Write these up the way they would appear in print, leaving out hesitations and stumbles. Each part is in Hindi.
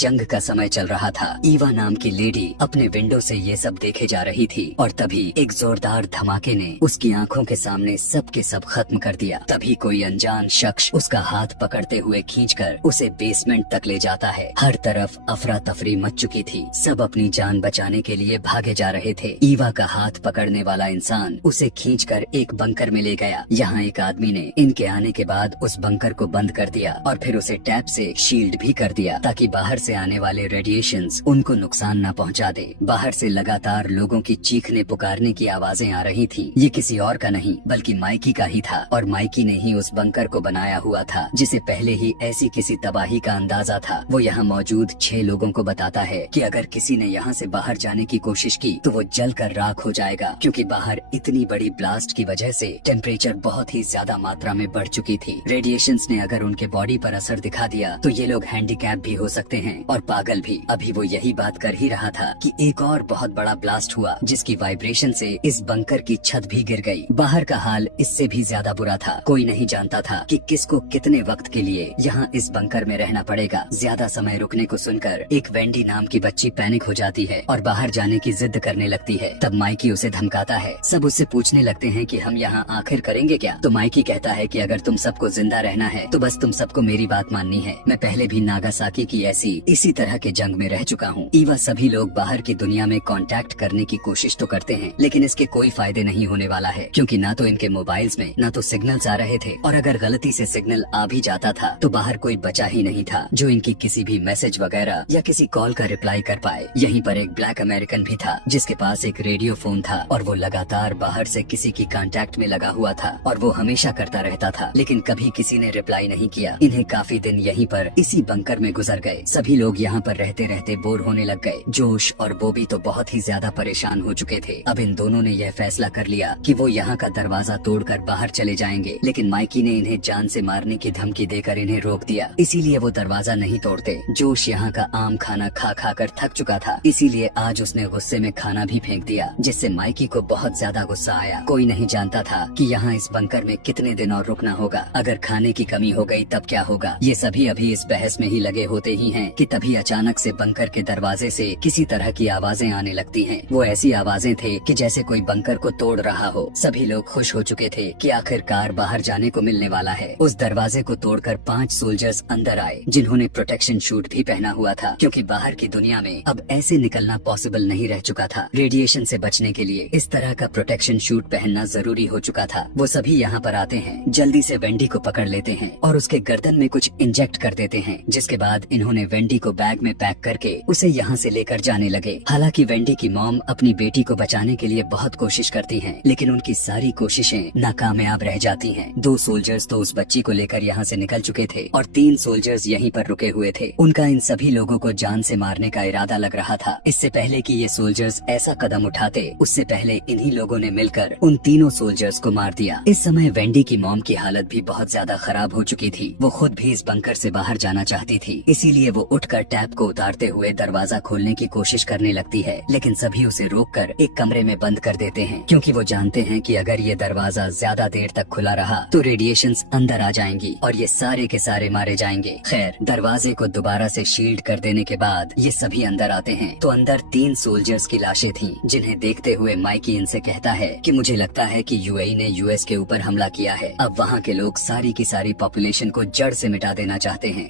जंग का समय चल रहा था। ईवा नाम की लेडी अपने विंडो से ये सब देखे जा रही थी और तभी एक जोरदार धमाके ने उसकी आंखों के सामने सब के सब खत्म कर दिया। तभी कोई अनजान शख्स उसका हाथ पकड़ते हुए खींचकर उसे बेसमेंट तक ले जाता है। हर तरफ अफरा तफरी मच चुकी थी। सब अपनी जान बचाने के लिए भागे जा रहे थे। ईवा का हाथ पकड़ने वाला इंसान उसे खींचकर एक बंकर में ले गया। यहाँ एक आदमी ने इनके आने के बाद उस बंकर को बंद कर दिया और फिर उसे टैप से शील्ड भी कर दिया ताकि बाहर से आने वाले रेडिएशंस उनको नुकसान न पहुंचा दे। बाहर से लगातार लोगों की चीखने पुकारने की आवाजें आ रही थी। ये किसी और का नहीं बल्कि माइकी का ही था और माइकी ने ही उस बंकर को बनाया हुआ था जिसे पहले ही ऐसी किसी तबाही का अंदाजा था। वो यहाँ मौजूद 6 लोगों को बताता है कि अगर किसी ने यहाँ से बाहर जाने की कोशिश की तो वो जल कर राख हो जाएगा, क्योंकि बाहर इतनी बड़ी ब्लास्ट की वजह से टेम्परेचर बहुत ही ज्यादा मात्रा में बढ़ चुकी थी। रेडिएशंस ने अगर उनके बॉडी पर असर दिखा दिया तो ये लोग हैंडीकैप भी हो सकते हैं और पागल भी। अभी वो यही बात कर ही रहा था कि एक और बहुत बड़ा ब्लास्ट हुआ जिसकी वाइब्रेशन से इस बंकर की छत भी गिर गई। बाहर का हाल इससे भी ज्यादा बुरा था। कोई नहीं जानता था कि किसको कितने वक्त के लिए यहाँ इस बंकर में रहना पड़ेगा। ज्यादा समय रुकने को सुनकर एक वेंडी नाम की बच्ची पैनिक हो जाती है और बाहर जाने की जिद करने लगती है। तब माइकी उसे धमकाता है। सब उससे पूछने लगते हैं कि हम यहाँ आखिर करेंगे क्या। तो माइकी कहता है कि अगर तुम सबको जिंदा रहना है तो बस तुम सबको मेरी बात माननी है। मैं पहले भी नागासाकी की इसी तरह के जंग में रह चुका हूँ। ईवा सभी लोग बाहर की दुनिया में कांटेक्ट करने की कोशिश तो करते हैं लेकिन इसके कोई फायदे नहीं होने वाला है, क्योंकि ना तो इनके मोबाइल्स में ना तो सिग्नल्स आ रहे थे और अगर गलती से सिग्नल आ भी जाता था तो बाहर कोई बचा ही नहीं था जो इनकी किसी भी मैसेज वगैरह या किसी कॉल का रिप्लाई कर पाए। यहीं पर एक ब्लैक अमेरिकन भी था जिसके पास एक रेडियो फोन था और वो लगातार बाहर से किसी की कांटेक्ट में लगा हुआ था और वो हमेशा करता रहता था, लेकिन कभी किसी ने रिप्लाई नहीं किया। इन्हें काफी दिन यहीं पर इसी बंकर में गुजर गए। सभी लोग यहाँ पर रहते रहते बोर होने लग गए। जोश और बॉबी तो बहुत ही ज्यादा परेशान हो चुके थे। अब इन दोनों ने यह फैसला कर लिया कि वो यहाँ का दरवाजा तोड़कर बाहर चले जाएंगे, लेकिन माइकी ने इन्हें जान से मारने की धमकी देकर इन्हें रोक दिया। इसीलिए वो दरवाजा नहीं तोड़ते। जोश यहाँ का आम खाना खा खा कर थक चुका था, इसीलिए आज उसने गुस्से में खाना भी फेंक दिया, जिससे माइकी को बहुत ज्यादा गुस्सा आया। कोई नहीं जानता था कि यहाँ इस बंकर में कितने दिन और रुकना होगा। अगर खाने की कमी हो गई तब क्या होगा। ये सभी अभी इस बहस में ही लगे होते ही हैं कि तभी अचानक से बंकर के दरवाजे से किसी तरह की आवाजें आने लगती हैं। वो ऐसी आवाजें थे कि जैसे कोई बंकर को तोड़ रहा हो। सभी लोग खुश हो चुके थे कि आखिरकार बाहर जाने को मिलने वाला है। उस दरवाजे को तोड़कर 5 सोल्जर्स अंदर आए जिन्होंने प्रोटेक्शन शूट भी पहना हुआ था, क्योंकि बाहर की दुनिया में अब ऐसे निकलना पॉसिबल नहीं रह चुका था। रेडिएशन से बचने के लिए इस तरह का प्रोटेक्शन शूट पहनना जरूरी हो चुका था। वो सभी यहाँ पर आते हैं, जल्दी से वेंडी को पकड़ लेते हैं और उसके गर्दन में कुछ इंजेक्ट कर देते हैं, जिसके बाद इन्होंने वेंडी को बैग में पैक करके उसे यहाँ से लेकर जाने लगे। हालांकि वेंडी की मॉम अपनी बेटी को बचाने के लिए बहुत कोशिश करती हैं, लेकिन उनकी सारी कोशिशें नाकामयाब रह जाती हैं। 2 सोल्जर्स तो उस बच्ची को लेकर यहाँ से निकल चुके थे और 3 सोल्जर्स यहीं पर रुके हुए थे। उनका इन सभी लोगों को जान से मारने का इरादा लग रहा था। इससे पहले कि ये सोल्जर्स ऐसा कदम उठाते, उससे पहले इन्हीं लोगों ने मिलकर उन तीनों सोल्जर्स को मार दिया। इस समय वेंडी की मॉम की हालत भी बहुत ज्यादा खराब हो चुकी थी। वो खुद भी इस बंकर से बाहर जाना चाहती थी, इसीलिए वो उठकर टैप को उतारते हुए दरवाजा खोलने की कोशिश करने लगती है, लेकिन सभी उसे रोककर एक कमरे में बंद कर देते हैं, क्योंकि वो जानते हैं कि अगर ये दरवाजा ज्यादा देर तक खुला रहा तो रेडिएशंस अंदर आ जाएंगी और ये सारे के सारे मारे जाएंगे। खैर, दरवाजे को दोबारा से शील्ड कर देने के बाद ये सभी अंदर आते हैं तो अंदर 3 सोल्जर्स की लाशें थीं, जिन्हें देखते हुए माइकी इनसे कहता है कि मुझे लगता है कि यूएई ने यूएस के ऊपर हमला किया है। अब वहाँ के लोग सारी की सारी पॉपुलेशन को जड़ से मिटा देना चाहते हैं।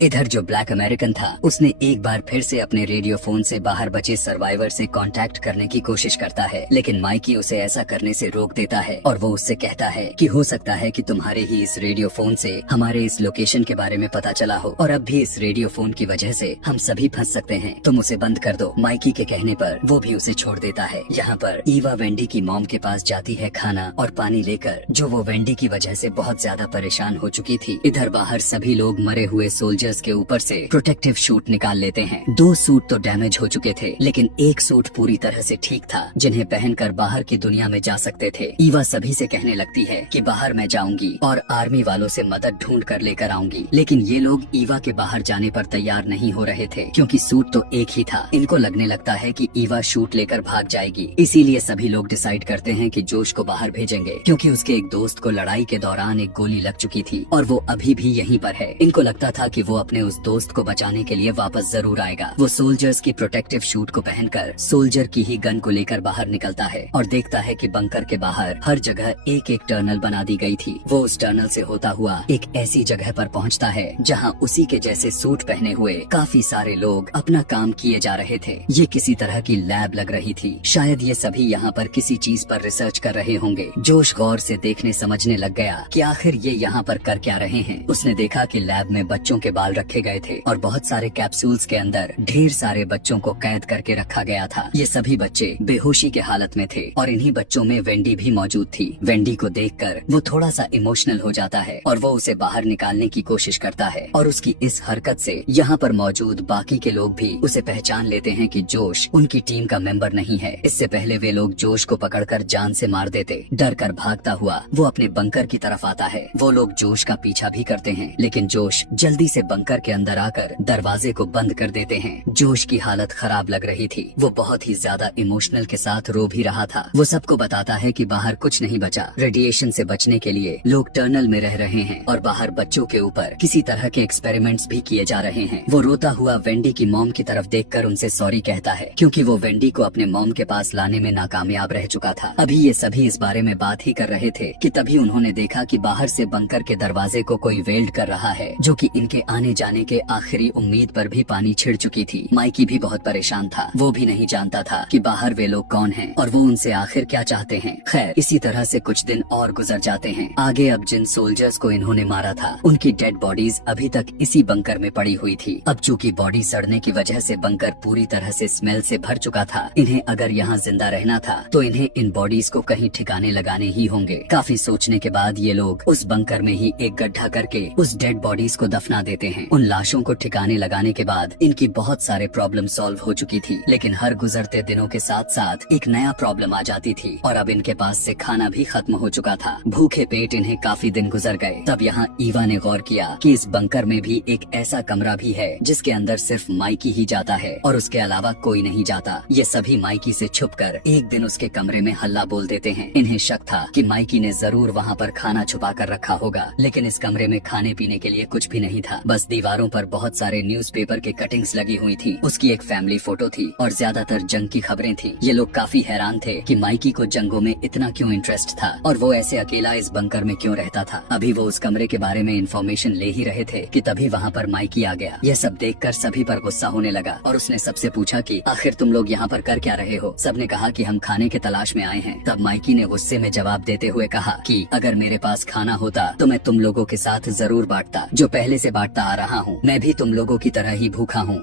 इधर जो ब्लैक अमेरिकन था उसने एक बार फिर से अपने रेडियो फोन से बाहर बचे सर्वाइवर से कांटेक्ट करने की कोशिश करता है, लेकिन माइकी उसे ऐसा करने से रोक देता है और वो उससे कहता है कि हो सकता है कि तुम्हारे ही इस रेडियो फोन से हमारे इस लोकेशन के बारे में पता चला हो और अब भी इस रेडियो फोन की वजह से हम सभी फंस सकते हैं। तुम उसे बंद कर दो। माइकी के कहने पर वो भी उसे छोड़ देता है। यहाँ पर ईवा वेंडी की मॉम के पास जाती है खाना और पानी लेकर, जो वो वेंडी की वजह से बहुत ज्यादा परेशान हो चुकी थी। इधर बाहर सभी लोग मरे हुए सोल्जर्स के ऊपर से प्रोटेक्टिव सूट निकाल लेते हैं। 2 सूट तो डैमेज हो चुके थे, लेकिन एक सूट पूरी तरह से ठीक था, जिन्हें पहनकर बाहर की दुनिया में जा सकते थे। ईवा सभी से कहने लगती है कि बाहर मैं जाऊंगी और आर्मी वालों से मदद ढूंढ कर लेकर आऊंगी, लेकिन ये लोग ईवा के बाहर जाने पर तैयार नहीं हो रहे थे, क्योंकि सूट तो एक ही था। इनको लगने लगता है कि ईवा शूट लेकर भाग जाएगी, इसीलिए सभी लोग डिसाइड करते हैं कि जोश को बाहर भेजेंगे, क्योंकि उसके एक दोस्त को लड़ाई के दौरान एक गोली लग चुकी थी और वो अभी भी यहीं पर है। इनको लगता था कि वो वो अपने उस दोस्त को बचाने के लिए वापस जरूर आएगा। वो सोल्जर्स की प्रोटेक्टिव शूट को पहनकर सोल्जर की ही गन को लेकर बाहर निकलता है और देखता है कि बंकर के बाहर हर जगह एक एक टनल बना दी गई थी। वो उस टनल से होता हुआ एक ऐसी जगह पर पहुंचता है जहां उसी के जैसे सूट पहने हुए काफी सारे लोग अपना काम किए जा रहे थे। ये किसी तरह की लैब लग रही थी। शायद ये सभी यहाँ पर किसी चीज पर रिसर्च कर रहे होंगे। जोश गौर से देखने समझने लग गया कि आखिर ये यहाँ पर कर क्या रहे हैं। उसने देखा कि लैब में बच्चों के बाल रखे गए थे और बहुत सारे कैप्सूल्स के अंदर ढेर सारे बच्चों को कैद करके रखा गया था। ये सभी बच्चे बेहोशी के हालत में थे और इन्हीं बच्चों में वेंडी भी मौजूद थी। वेंडी को देखकर वो थोड़ा सा इमोशनल हो जाता है और वो उसे बाहर निकालने की कोशिश करता है और उसकी इस हरकत से यहाँ पर मौजूद बाकी के लोग भी उसे पहचान लेते हैं कि जोश उनकी टीम का मेंबर नहीं है। इससे पहले वे लोग जोश को पकड़कर जान से मार देते। डर कर भागता हुआ वो अपने बंकर की तरफ आता है। वो लोग जोश का पीछा भी करते हैं, लेकिन जोश जल्दी से बंकर के अंदर आकर दरवाजे को बंद कर देते हैं। जोश की हालत खराब लग रही थी। वो बहुत ही ज्यादा इमोशनल के साथ रो भी रहा था। वो सबको बताता है कि बाहर कुछ नहीं बचा। रेडिएशन से बचने के लिए लोग टनल में रह रहे हैं और बाहर बच्चों के ऊपर किसी तरह के एक्सपेरिमेंट्स भी किए जा रहे हैं। वो रोता हुआ वेंडी की मॉम की तरफ देखकर उनसे सॉरी कहता है, क्योंकि वो वेंडी को अपने मॉम के पास लाने में नाकामयाब रह चुका था। अभी ये सभी इस बारे में बात ही कर रहे थे कि तभी उन्होंने देखा कि बाहर से बंकर के दरवाजे को कोई वेल्ड कर रहा है, जो कि इनके आने जाने के आखिरी उम्मीद पर भी पानी छिड़ चुकी थी। माइकी भी बहुत परेशान था। वो भी नहीं जानता था कि बाहर वे लोग कौन हैं और वो उनसे आखिर क्या चाहते हैं। खैर, इसी तरह से कुछ दिन और गुजर जाते हैं। आगे अब जिन सोल्जर्स को इन्होंने मारा था उनकी डेड बॉडीज अभी तक इसी बंकर में पड़ी हुई थी। अब चूंकि बॉडी सड़ने की वजह से बंकर पूरी तरह से स्मेल से भर चुका था, इन्हें अगर यहाँ जिंदा रहना था तो इन्हें इन बॉडीज को कहीं ठिकाने लगाने ही होंगे। काफी सोचने के बाद ये लोग उस बंकर में ही एक गड्ढा करके उस डेड बॉडीज को दफना देते हैं। उन लाशों को ठिकाने लगाने के बाद इनकी बहुत सारे प्रॉब्लम सॉल्व हो चुकी थी, लेकिन हर गुजरते दिनों के साथ साथ एक नया प्रॉब्लम आ जाती थी और अब इनके पास से खाना भी खत्म हो चुका था। भूखे पेट इन्हें काफी दिन गुजर गए। तब यहाँ ईवा ने गौर किया कि इस बंकर में भी एक ऐसा कमरा भी है जिसके अंदर सिर्फ माइकी ही जाता है और उसके अलावा कोई नहीं जाता। ये सभी माइकी से छुपकर एक दिन उसके कमरे में हल्ला बोल देते हैं। इन्हें शक था कि माइकी ने जरूर वहाँ पर खाना छुपा कर रखा होगा, लेकिन इस कमरे में खाने पीने के लिए कुछ भी नहीं था। बस दीवारों पर बहुत सारे न्यूज़पेपर के कटिंग्स लगी हुई थी। उसकी एक फैमिली फोटो थी और ज्यादातर जंग की खबरें थी। ये लोग काफी हैरान थे कि माइकी को जंगों में इतना क्यों इंटरेस्ट था और वो ऐसे अकेला इस बंकर में क्यों रहता था। अभी वो उस कमरे के बारे में इंफॉर्मेशन ले ही रहे थे कि तभी वहाँ पर माइकी आ गया। यह सब देखकर सभी पर गुस्सा होने लगा और उसने सबसे पूछा कि आखिर तुम लोग यहाँ पर कर क्या रहे हो। सबने कहा कि हम खाने की तलाश में आए हैं। तब माइकी ने गुस्से में जवाब देते हुए कहा कि अगर मेरे पास खाना होता तो मैं तुम लोगों के साथ जरूर बांटता, जो पहले से बांटता आ रहा हूँ। मैं भी तुम लोगों की तरह ही भूखा हूँ।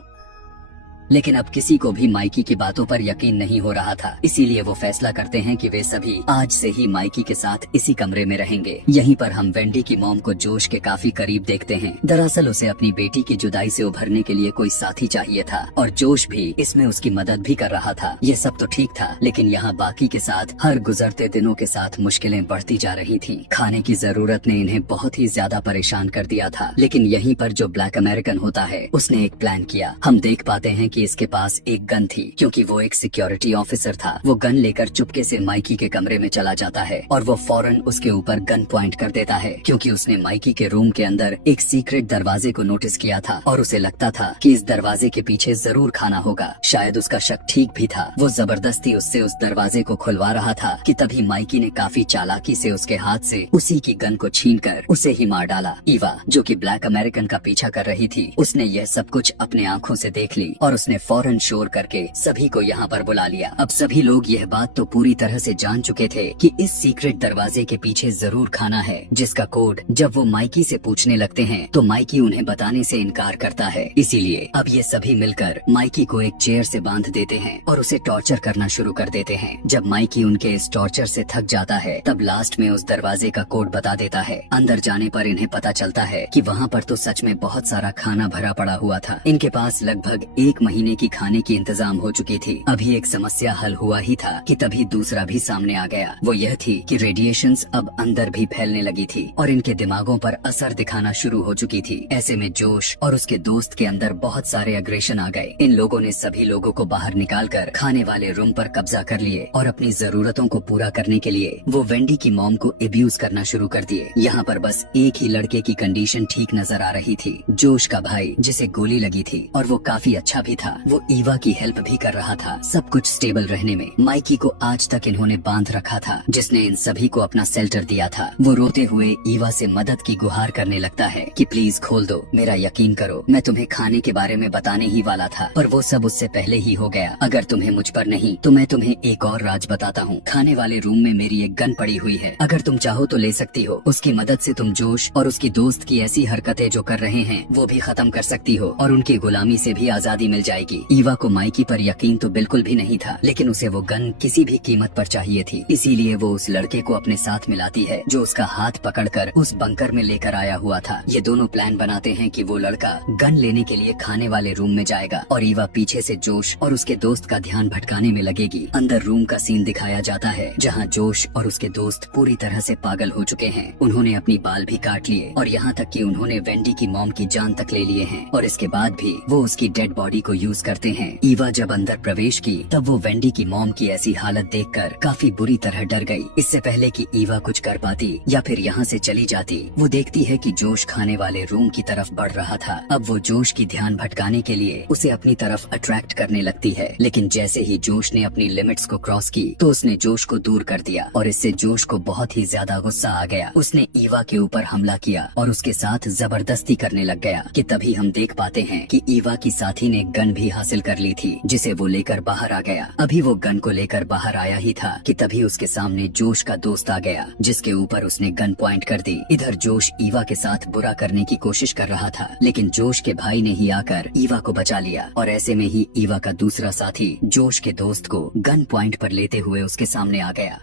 लेकिन अब किसी को भी माइकी की बातों पर यकीन नहीं हो रहा था, इसीलिए वो फैसला करते हैं कि वे सभी आज से ही माइकी के साथ इसी कमरे में रहेंगे। यहीं पर हम वेंडी की मॉम को जोश के काफी करीब देखते हैं। दरअसल उसे अपनी बेटी की जुदाई से उभरने के लिए कोई साथी चाहिए था और जोश भी इसमें उसकी मदद भी कर रहा था। ये सब तो ठीक था, लेकिन यहाँ बाकी के साथ हर गुजरते दिनों के साथ मुश्किलें बढ़ती जा रही थी। खाने की जरूरत ने इन्हें बहुत ही ज्यादा परेशान कर दिया था, लेकिन यहीं पर जो ब्लैक अमेरिकन होता है उसने एक प्लान किया। हम देख पाते हैं कि इसके पास एक गन थी, क्योंकि वो एक सिक्योरिटी ऑफिसर था। वो गन लेकर चुपके से माइकी के कमरे में चला जाता है और वो फौरन उसके ऊपर गन पॉइंट कर देता है, क्योंकि उसने माइकी के रूम के अंदर एक सीक्रेट दरवाजे को नोटिस किया था और उसे लगता था कि इस दरवाजे के पीछे जरूर खाना होगा। शायद उसका शक ठीक भी था। वो जबरदस्ती उससे उस दरवाजे को खुलवा रहा था कि तभी माइकी ने काफी चालाकी से उसके हाथ से उसी की गन को छीनकर उसे ही मार डाला। ईवा, जो कि ब्लैक अमेरिकन का पीछा कर रही थी, उसने यह सब कुछ अपने आंखों से देख ली और उसने फौरन शोर करके सभी को यहाँ पर बुला लिया। अब सभी लोग यह बात तो पूरी तरह से जान चुके थे कि इस सीक्रेट दरवाजे के पीछे जरूर खाना है, जिसका कोड जब वो माइकी से पूछने लगते हैं तो माइकी उन्हें बताने से इनकार करता है। इसीलिए अब ये सभी मिलकर माइकी को एक चेयर से बांध देते हैं और उसे टॉर्चर करना शुरू कर देते हैं। जब माइकी उनके इस टॉर्चर से थक जाता है तब लास्ट में उस दरवाजे का कोड बता देता है। अंदर जाने पर इन्हें पता चलता है कि वहाँ पर तो सच में बहुत सारा खाना भरा पड़ा हुआ था। इनके पास लगभग 1 महीने की खाने की इंतजाम हो चुकी थी। अभी एक समस्या हल हुआ ही था कि तभी दूसरा भी सामने आ गया। वो यह थी कि रेडिएशंस अब अंदर भी फैलने लगी थी और इनके दिमागों पर असर दिखाना शुरू हो चुकी थी। ऐसे में जोश और उसके दोस्त के अंदर बहुत सारे अग्रेशन आ गए। इन लोगों ने सभी लोगों को बाहर निकालकर खाने वाले रूम पर कब्जा कर लिए और अपनी जरूरतों को पूरा करने के लिए वो वेंडी की मॉम को एब्यूज करना शुरू कर दिए। यहाँ पर बस एक ही लड़के की कंडीशन ठीक नजर आ रही थी, जोश का भाई जिसे गोली लगी थी, और वो काफी अच्छा भी था। वो ईवा की हेल्प भी कर रहा था। सब कुछ स्टेबल रहने में माइकी को आज तक इन्होंने बांध रखा था, जिसने इन सभी को अपना शेल्टर दिया था। वो रोते हुए ईवा से मदद की गुहार करने लगता है कि प्लीज खोल दो, मेरा यकीन करो, मैं तुम्हें खाने के बारे में बताने ही वाला था, पर वो सब उससे पहले ही हो गया। अगर तुम्हें मुझ पर नहीं तो मैं तुम्हें एक और राज बताता हूँ। खाने वाले रूम में मेरी एक गन पड़ी हुई है, अगर तुम चाहो तो ले सकती हो। उसकी मदद से तुम जोश और उसकी दोस्त की ऐसी हरकतें जो कर रहे हैं वो भी खत्म कर सकती हो और उनकी गुलामी से भी आजादी मिल जाएगी। ईवा को माइकी पर यकीन तो बिल्कुल भी नहीं था, लेकिन उसे वो गन किसी भी कीमत पर चाहिए थी। इसीलिए वो उस लड़के को अपने साथ मिलाती है जो उसका हाथ पकड़कर उस बंकर में लेकर आया हुआ था। ये दोनों प्लान बनाते हैं कि वो लड़का गन लेने के लिए खाने वाले रूम में जाएगा और ईवा पीछे से जोश और उसके दोस्त का ध्यान भटकाने में लगेगी। अंदर रूम का सीन दिखाया जाता है जहाँ जोश और उसके दोस्त पूरी तरह से पागल हो चुके हैं। उन्होंने अपनी बाल भी काट लिए और यहाँ तक कि उन्होंने वेंडी की मॉम की जान तक ले लिए हैं और इसके बाद भी वो उसकी डेड बॉडी को यूज करते हैं। ईवा जब अंदर प्रवेश की तब वो वेंडी की मॉम की ऐसी हालत देखकर काफी बुरी तरह डर गई। इससे पहले कि ईवा कुछ कर पाती या फिर यहाँ से चली जाती, वो देखती है कि जोश खाने वाले रूम की तरफ बढ़ रहा था। अब वो जोश की ध्यान भटकाने के लिए उसे अपनी तरफ अट्रैक्ट करने लगती है, लेकिन जैसे ही जोश ने अपनी लिमिट्स को क्रॉस की तो उसने जोश को दूर कर दिया और इससे जोश को बहुत ही ज्यादा गुस्सा आ गया। उसने ईवा के ऊपर हमला किया और उसके साथ जबरदस्ती करने लग गया कि तभी हम देख पाते हैं कि ईवा की साथी ने गन भी हासिल कर ली थी, जिसे वो लेकर बाहर आ गया। अभी वो गन को लेकर बाहर आया ही था कि तभी उसके सामने जोश का दोस्त आ गया, जिसके ऊपर उसने गन पॉइंट कर दी। इधर जोश ईवा के साथ बुरा करने की कोशिश कर रहा था, लेकिन जोश के भाई ने ही आकर ईवा को बचा लिया और ऐसे में ही ईवा का दूसरा साथी जोश के दोस्त को गन पॉइंट पर लेते हुए उसके सामने आ गया।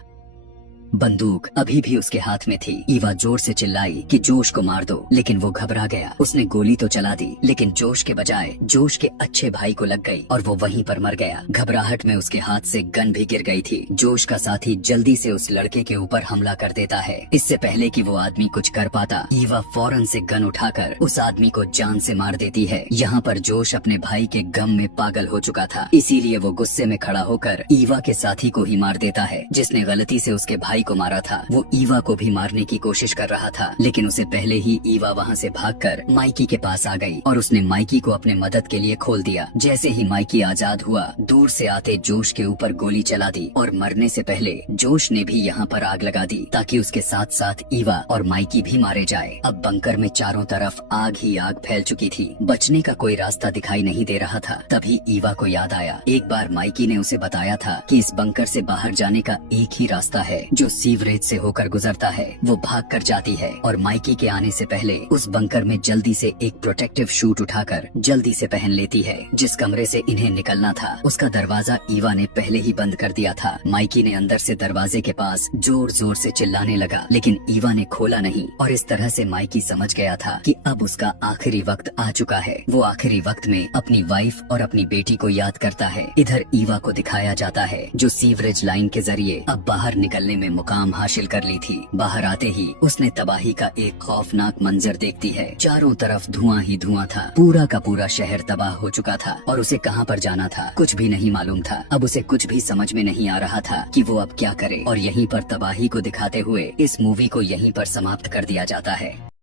बंदूक अभी भी उसके हाथ में थी। ईवा जोर से चिल्लाई कि जोश को मार दो, लेकिन वो घबरा गया। उसने गोली तो चला दी, लेकिन जोश के बजाय जोश के अच्छे भाई को लग गई और वो वहीं पर मर गया। घबराहट में उसके हाथ से गन भी गिर गई थी। जोश का साथी जल्दी से उस लड़के के ऊपर हमला कर देता है। इससे पहले कि वो आदमी कुछ कर पाता, ईवा फौरन से गन उठाकर उस आदमी को जान से मार देती है। यहाँ पर जोश अपने भाई के गम में पागल हो चुका था, इसीलिए वो गुस्से में खड़ा होकर ईवा के साथी को ही मार देता है, जिसने गलती से उसके भाई को मारा था। वो ईवा को भी मारने की कोशिश कर रहा था, लेकिन उसे पहले ही ईवा वहाँ से भागकर माइकी के पास आ गई और उसने माइकी को अपने मदद के लिए खोल दिया। जैसे ही माइकी आजाद हुआ, दूर से आते जोश के ऊपर गोली चला दी और मरने से पहले जोश ने भी यहाँ पर आग लगा दी ताकि उसके साथ साथ ईवा और माइकी भी मारे जाए। अब बंकर में चारों तरफ आग ही आग फैल चुकी थी। बचने का कोई रास्ता दिखाई नहीं दे रहा था। तभी ईवा को याद आया, एक बार माइकी ने उसे बताया था कि इस बंकर से बाहर जाने का एक ही रास्ता है जो सीवरेज से होकर गुजरता है। वो भाग कर जाती है और माइकी के आने से पहले उस बंकर में जल्दी से एक प्रोटेक्टिव शूट उठाकर जल्दी से पहन लेती है। जिस कमरे से इन्हें निकलना था उसका दरवाजा ईवा ने पहले ही बंद कर दिया था। माइकी ने अंदर से दरवाजे के पास जोर जोर से चिल्लाने लगा, लेकिन ईवा ने खोला नहीं और इस तरह से माइकी समझ गया था कि अब उसका आखिरी वक्त आ चुका है। वो आखिरी वक्त में अपनी वाइफ और अपनी बेटी को याद करता है। इधर ईवा को दिखाया जाता है जो सीवरेज लाइन के जरिए अब बाहर निकलने में मुकाम हासिल कर ली थी। बाहर आते ही उसने तबाही का एक खौफनाक मंजर देखती है। चारों तरफ धुआं ही धुआं था। पूरा का पूरा शहर तबाह हो चुका था और उसे कहां पर जाना था कुछ भी नहीं मालूम था। अब उसे कुछ भी समझ में नहीं आ रहा था कि वो अब क्या करे और यहीं पर तबाही को दिखाते हुए इस मूवी को यहीं पर समाप्त कर दिया जाता है।